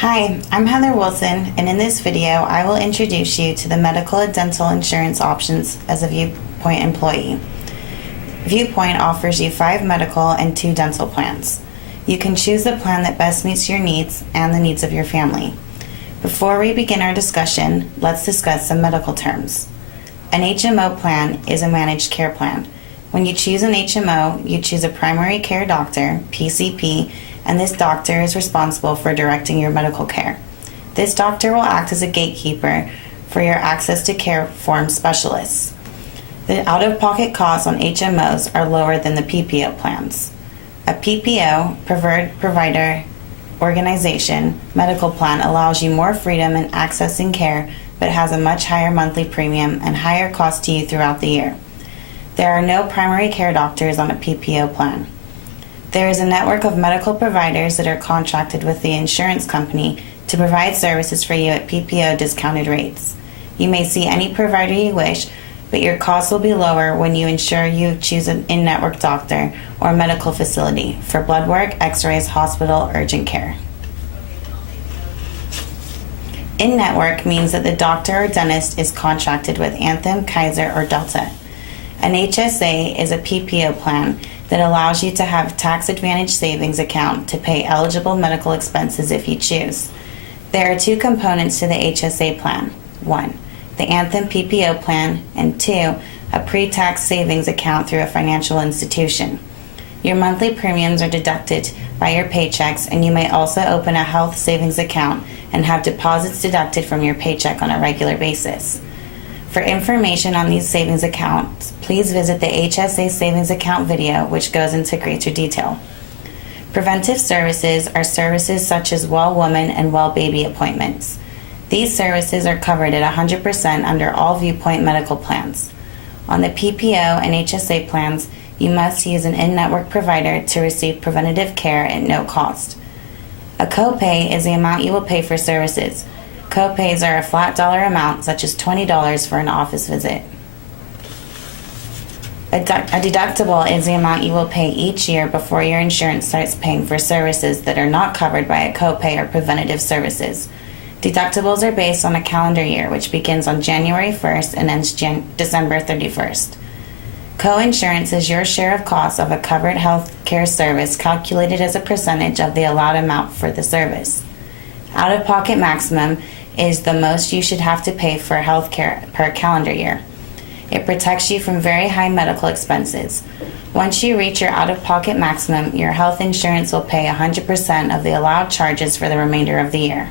Hi, I'm Heather Wilson, and in this video, I will introduce you to the medical and dental insurance options as a Viewpoint employee. Viewpoint offers you 5 medical and 2 dental plans. You can choose the plan that best meets your needs and the needs of your family. Before we begin our discussion, let's discuss some medical terms. An HMO plan is a managed care plan. When you choose an HMO, you choose a primary care doctor, PCP, and this doctor is responsible for directing your medical care. This doctor will act as a gatekeeper for your access to care from specialists. The out-of-pocket costs on HMOs are lower than the PPO plans. A PPO, Preferred Provider Organization, medical plan allows you more freedom in accessing care but has a much higher monthly premium and higher cost to you throughout the year. There are no primary care doctors on a PPO plan. There is a network of medical providers that are contracted with the insurance company to provide services for you at PPO discounted rates. You may see any provider you wish, but your costs will be lower when you ensure you choose an in-network doctor or medical facility for blood work, x-rays, hospital, urgent care. In-network means that the doctor or dentist is contracted with Anthem, Kaiser, or Delta. An HSA is a PPO plan that allows you to have tax advantage savings account to pay eligible medical expenses if you choose. There are 2 components to the HSA plan. 1, the Anthem PPO plan, and 2, a pre-tax savings account through a financial institution. Your monthly premiums are deducted by your paychecks, and you may also open a health savings account and have deposits deducted from your paycheck on a regular basis. For information on these savings accounts, please visit the HSA Savings Account video, which goes into greater detail. Preventive services are services such as well woman and well baby appointments. These services are covered at 100% under all Viewpoint medical plans. On the PPO and HSA plans, you must use an in-network provider to receive preventative care at no cost. A copay is the amount you will pay for services. Copays are a flat dollar amount, such as $20 for an office visit. A deductible is the amount you will pay each year before your insurance starts paying for services that are not covered by a copay or preventative services. Deductibles are based on a calendar year, which begins on January 1st and ends December 31st. Coinsurance is your share of costs of a covered health care service calculated as a percentage of the allowed amount for the service. Out-of-pocket maximum is the most you should have to pay for health care per calendar year. It protects you from very high medical expenses. Once you reach your out-of-pocket maximum, your health insurance will pay 100% of the allowed charges for the remainder of the year.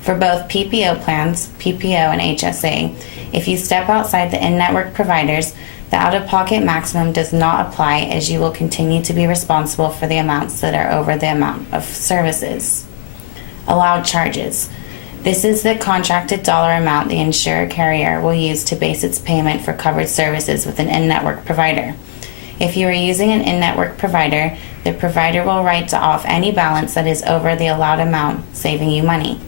For both PPO plans, PPO and HSA, if you step outside the in-network providers, the out-of-pocket maximum does not apply, as you will continue to be responsible for the amounts that are over the amount of services. Allowed charges. This is the contracted dollar amount the insurer carrier will use to base its payment for covered services with an in-network provider. If you are using an in-network provider, the provider will write off any balance that is over the allowed amount, saving you money.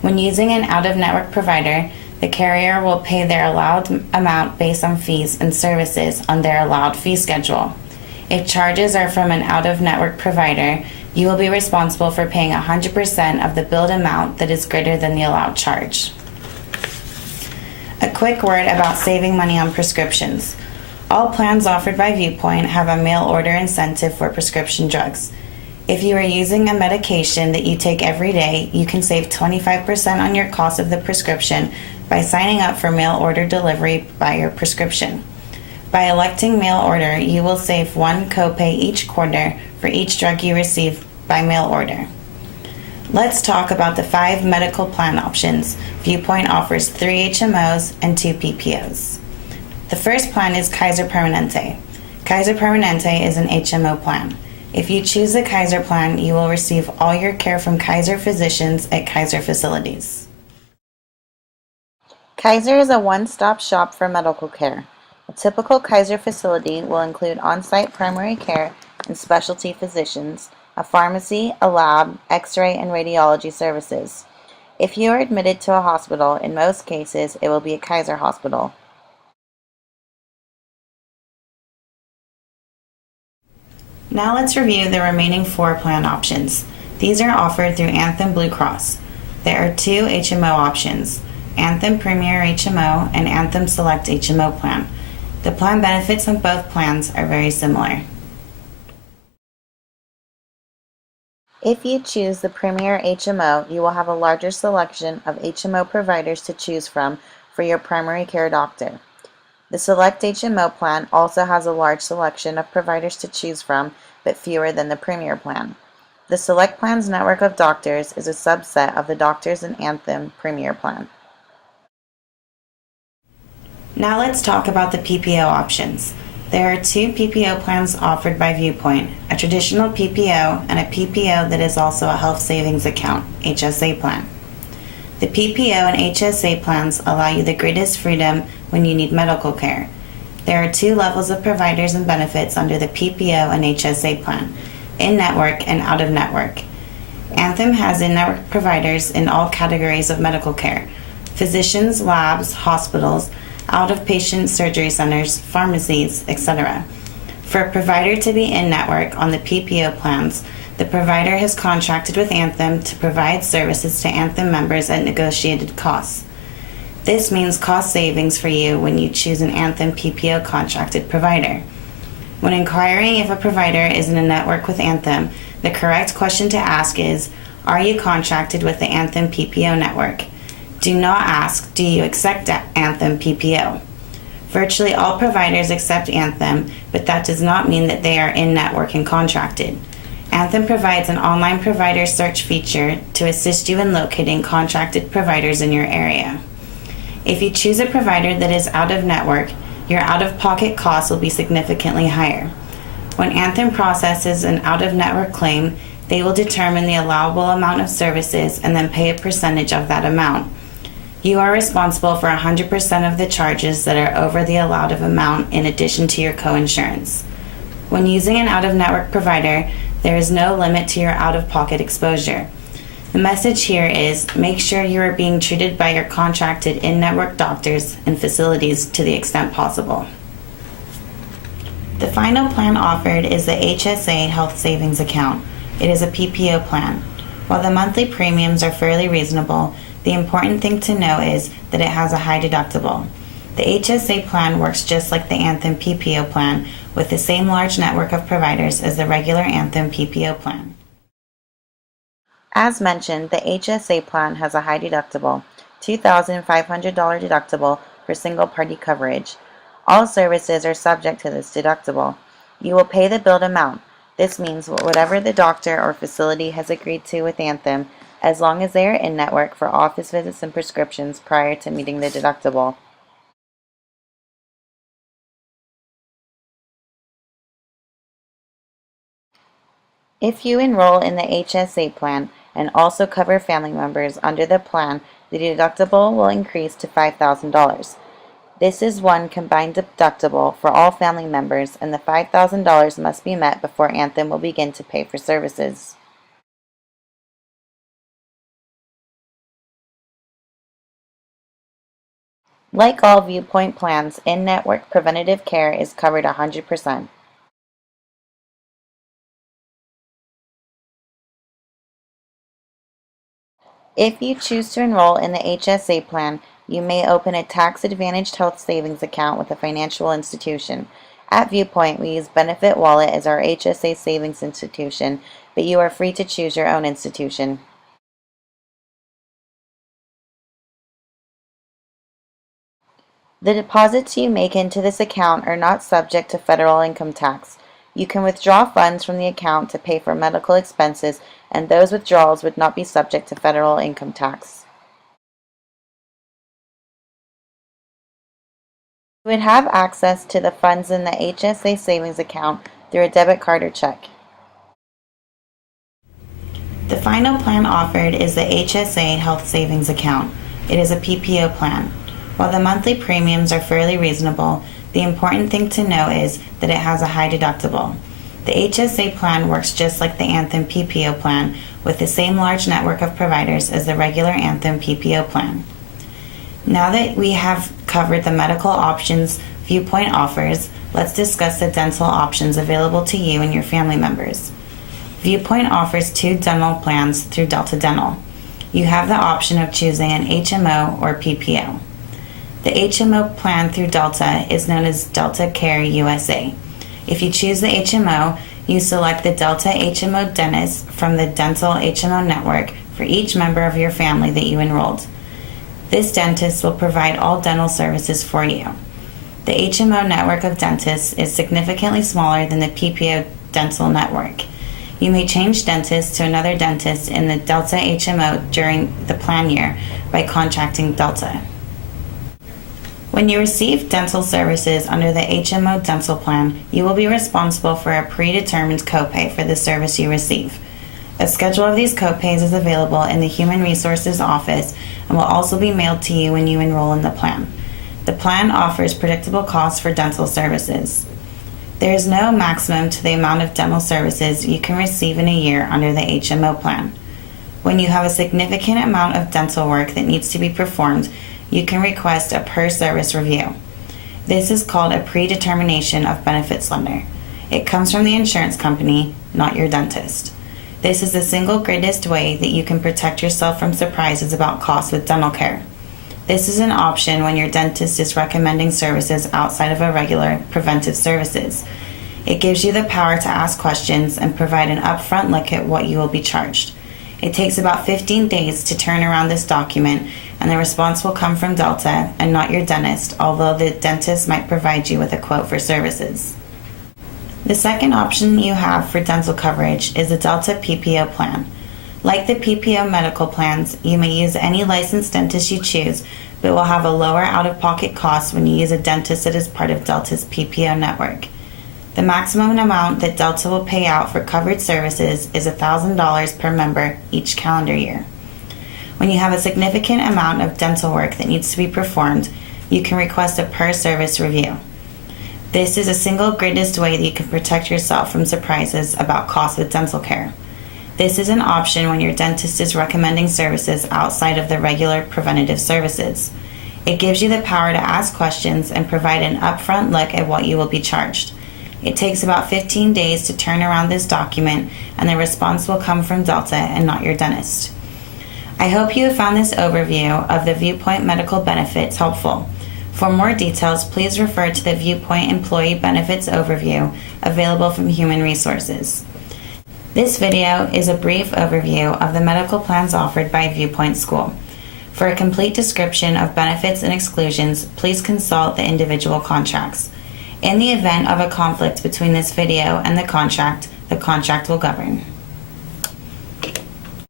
When using an out-of-network provider, the carrier will pay their allowed amount based on fees and services on their allowed fee schedule. If charges are from an out-of-network provider, you will be responsible for paying 100% of the billed amount that is greater than the allowed charge. A quick word about saving money on prescriptions. All plans offered by Viewpoint have a mail order incentive for prescription drugs. If you are using a medication that you take every day, you can save 25% on your cost of the prescription by signing up for mail order delivery by your prescription. By electing mail order, you will save 1 copay each quarter for each drug you receive by mail order. Let's talk about the 5 medical plan options. Viewpoint offers 3 HMOs and 2 PPOs. The first plan is Kaiser Permanente. Kaiser Permanente is an HMO plan. If you choose the Kaiser plan, you will receive all your care from Kaiser physicians at Kaiser facilities. Kaiser is a one-stop shop for medical care. A typical Kaiser facility will include on-site primary care and specialty physicians, a pharmacy, a lab, x-ray, and radiology services. If you are admitted to a hospital, in most cases, it will be a Kaiser hospital. Now let's review the remaining 4 plan options. These are offered through Anthem Blue Cross. There are two HMO options, Anthem Premier HMO and Anthem Select HMO plan. The plan benefits on both plans are very similar. If you choose the Premier HMO, you will have a larger selection of HMO providers to choose from for your primary care doctor. The Select HMO plan also has a large selection of providers to choose from, but fewer than the Premier plan. The Select plan's network of doctors is a subset of the doctors in Anthem Premier plan. Now let's talk about the PPO options. There are two PPO plans offered by Viewpoint, a traditional PPO and a PPO that is also a health savings account, HSA plan. The PPO and HSA plans allow you the greatest freedom when you need medical care. There are two levels of providers and benefits under the PPO and HSA plan, in-network and out-of-network. Anthem has in-network providers in all categories of medical care: physicians, labs, hospitals, out-of-patient surgery centers, pharmacies, etc. For a provider to be in-network on the PPO plans, the provider has contracted with Anthem to provide services to Anthem members at negotiated costs. This means cost savings for you when you choose an Anthem PPO contracted provider. When inquiring if a provider is in a network with Anthem, the correct question to ask is, are you contracted with the Anthem PPO network? Do not ask, do you accept Anthem PPO? Virtually all providers accept Anthem, but that does not mean that they are in-network and contracted. Anthem provides an online provider search feature to assist you in locating contracted providers in your area. If you choose a provider that is out-of-network, your out-of-pocket costs will be significantly higher. When Anthem processes an out-of-network claim, they will determine the allowable amount of services and then pay a percentage of that amount. You are responsible for 100% of the charges that are over the allowed amount in addition to your coinsurance. When using an out-of-network provider, there is no limit to your out-of-pocket exposure. The message here is make sure you are being treated by your contracted in-network doctors and facilities to the extent possible. The final plan offered is the HSA Health Savings Account. It is a PPO plan. While the monthly premiums are fairly reasonable, the important thing to know is that it has a high deductible. The HSA plan works just like the Anthem PPO plan, with the same large network of providers as the regular Anthem PPO plan. As mentioned, the HSA plan has a high deductible, $2,500 deductible for single-party coverage. All services are subject to this deductible. You will pay the billed amount. This means whatever the doctor or facility has agreed to with Anthem, as long as they are in-network for office visits and prescriptions prior to meeting the deductible. If you enroll in the HSA plan and also cover family members under the plan, the deductible will increase to $5,000. This is one combined deductible for all family members, and the $5,000 must be met before Anthem will begin to pay for services. Like all Viewpoint plans, in-network preventative care is covered 100%. If you choose to enroll in the HSA plan, you may open a tax-advantaged health savings account with a financial institution. At Viewpoint, we use Benefit Wallet as our HSA savings institution, but you are free to choose your own institution. The deposits you make into this account are not subject to federal income tax. You can withdraw funds from the account to pay for medical expenses, and those withdrawals would not be subject to federal income tax. You would have access to the funds in the HSA savings account through a debit card or check. The final plan offered is the HSA Health Savings Account. It is a PPO plan. While the monthly premiums are fairly reasonable, the important thing to know is that it has a high deductible. The HSA plan works just like the Anthem PPO plan, with the same large network of providers as the regular Anthem PPO plan. Now that we have covered the medical options Viewpoint offers, let's discuss the dental options available to you and your family members. Viewpoint offers two dental plans through Delta Dental. you have the option of choosing an HMO or PPO. The HMO plan through Delta is known as Delta Care USA. If you choose the HMO, you select the Delta HMO dentist from the Dental HMO network for each member of your family that you enrolled. This dentist will provide all dental services for you. The HMO network of dentists is significantly smaller than the PPO dental network. You may change dentists to another dentist in the Delta HMO during the plan year by contacting Delta. When you receive dental services under the HMO dental plan, you will be responsible for a predetermined copay for the service you receive. A schedule of these copays is available in the Human Resources office and will also be mailed to you when you enroll in the plan. The plan offers predictable costs for dental services. There is no maximum to the amount of dental services you can receive in a year under the HMO plan. When you have a significant amount of dental work that needs to be performed, you can request a per-service review. This is called a predetermination of benefits lender. It comes from the insurance company, not your dentist. This is the single greatest way that you can protect yourself from surprises about costs with dental care. This is an option when your dentist is recommending services outside of a regular preventive services. It gives you the power to ask questions and provide an upfront look at what you will be charged. It takes about 15 days to turn around this document, and the response will come from Delta and not your dentist, although the dentist might provide you with a quote for services. The second option you have for dental coverage is the Delta PPO plan. Like the PPO medical plans, you may use any licensed dentist you choose, but will have a lower out-of-pocket cost when you use a dentist that is part of Delta's PPO network. The maximum amount that Delta will pay out for covered services is $1,000 per member each calendar year. When you have a significant amount of dental work that needs to be performed, you can request a per-service review. This is a single greatest way that you can protect yourself from surprises about costs with dental care. This is an option when your dentist is recommending services outside of the regular preventative services. It gives you the power to ask questions and provide an upfront look at what you will be charged. It takes about 15 days to turn around this document, and the response will come from Delta and not your dentist. I hope you have found this overview of the Viewpoint medical benefits helpful. For more details, please refer to the Viewpoint Employee Benefits Overview available from Human Resources. This video is a brief overview of the medical plans offered by Viewpoint School. For a complete description of benefits and exclusions, please consult the individual contracts. In the event of a conflict between this video and the contract will govern.